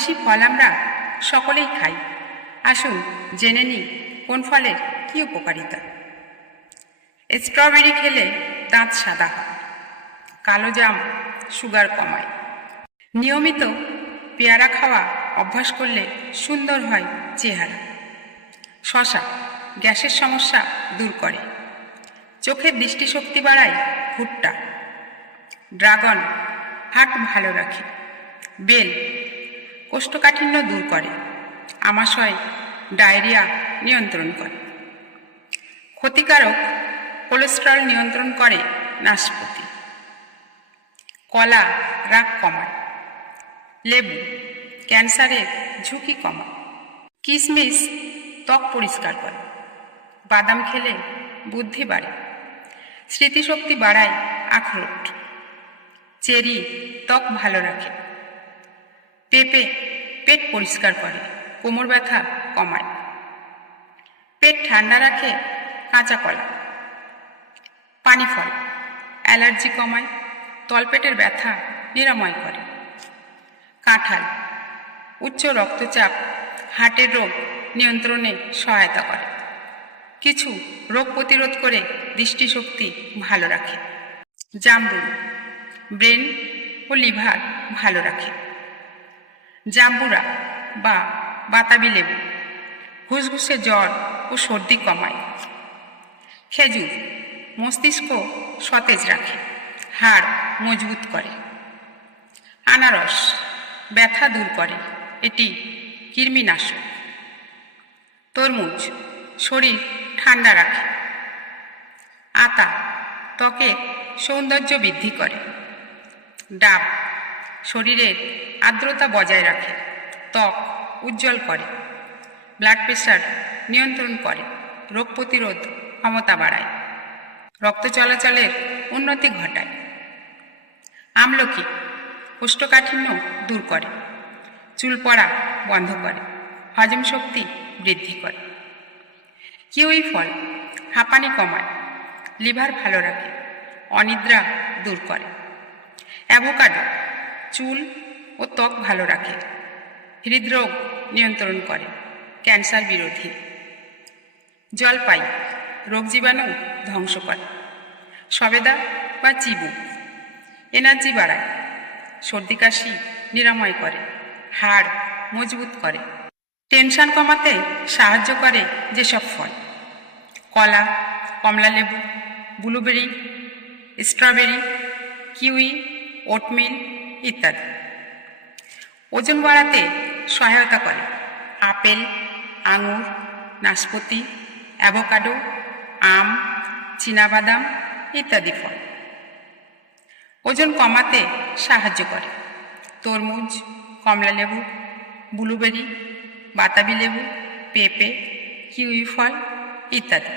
বেশি ফল আমরা সকলেই খাই। আসুন জেনে নিই কোন ফলের কী উপকারিতা। স্ট্রবেরি খেলে দাঁত সাদা হয়। কালো জাম সুগার কমায়। নিয়মিত পেয়ারা খাওয়া অভ্যাস করলে সুন্দর হয় চেহারা। শসা গ্যাসের সমস্যা দূর করে। চোখের দৃষ্টিশক্তি বাড়ায় ভুট্টা। ড্রাগন হার্ট ভালো রাখে। বেল কোষ্ঠকাঠিন্য দূর করে। আমাশয় ডায়রিয়া নিয়ন্ত্রণ করে। ক্ষতিকারক কোলেস্টেরল নিয়ন্ত্রণ করে নাশপাতি। কলা রাগ কমায়। লেবু ক্যান্সারের ঝুঁকি কমায়। কিশমিশ ত্বক পরিষ্কার করে। বাদাম খেলে বুদ্ধি বাড়ে। স্মৃতিশক্তি বাড়ায় আখরোট। চেরি ত্বক ভালো রাখে। পেঁপে পেট পরিষ্কার করে, কোমর ব্যথা কমায়। পেট ঠান্ডা রাখে কাঁচা কলা। পানি ফল অ্যালার্জি কমায়, তলপেটের ব্যথা নিরাময় করে। কাঁঠাল উচ্চ রক্তচাপ, হার্টের রোগ নিয়ন্ত্রণে সহায়তা করে। কিছু রোগ প্রতিরোধ করে দৃষ্টিশক্তি ভালো রাখে। জামরুল ব্রেন ও লিভার ভালো রাখে। জাম্বুরা বা বাতাবি লেবু ঘুসঘুসে জ্বর ও সর্দি কমায়। খেজুর মস্তিষ্ক সতেজ রাখে, হাড় মজবুত করে। আনারস ব্যথা দূর করে, এটি কৃমিনাশক। তরমুজ শরীর ঠান্ডা রাখে। আতা ত্বকের সৌন্দর্য বৃদ্ধি করে। ডাব শরীরের আর্দ্রতা বজায় রাখে, ত্বক উজ্জ্বল করে। ব্লাড প্রেশার নিয়ন্ত্রণ করে, রোগ প্রতিরোধ ক্ষমতা বাড়ায়। রক্ত চলাচলের উন্নতি ঘটায়। আমলকি কোষ্ঠকাঠিন্য দূর করে, চুল পড়া বন্ধ করে, হজম শক্তি বৃদ্ধি করে। কিউই ফল হাঁপানি কমায়, লিভার ভালো রাখে, অনিদ্রা দূর করে। অ্যাভোকাডো চুল ও ত্বক ভালো রাখে, হৃদরোগ নিয়ন্ত্রণ করে, ক্যান্সার বিরোধী। জলপাই রোগ জীবাণু ধ্বংস করে। সবেদা বা চিবু এনার্জি বাড়ায়, সর্দি কাশি নিরাময় করে, হাড় মজবুত করে। টেনশন কমাতে সাহায্য করে যেসব ফল: কলা, কমলালেবু, ব্লুবেরি, স্ট্রবেরি, কিউই, ওটমিল ইত্যাদি। ওজন বাড়াতে সহায়তা করে আপেল, আঙুর, নাশপাতি, অ্যাভোকাডো, আম, চীনাবাদাম ইত্যাদি ফল। ওজন কমাতে সাহায্য করে তরমুজ, কমলালেবু, ব্লুবেরি, বাতাবি লেবু, পেঁপে, কিউই ফল ইত্যাদি।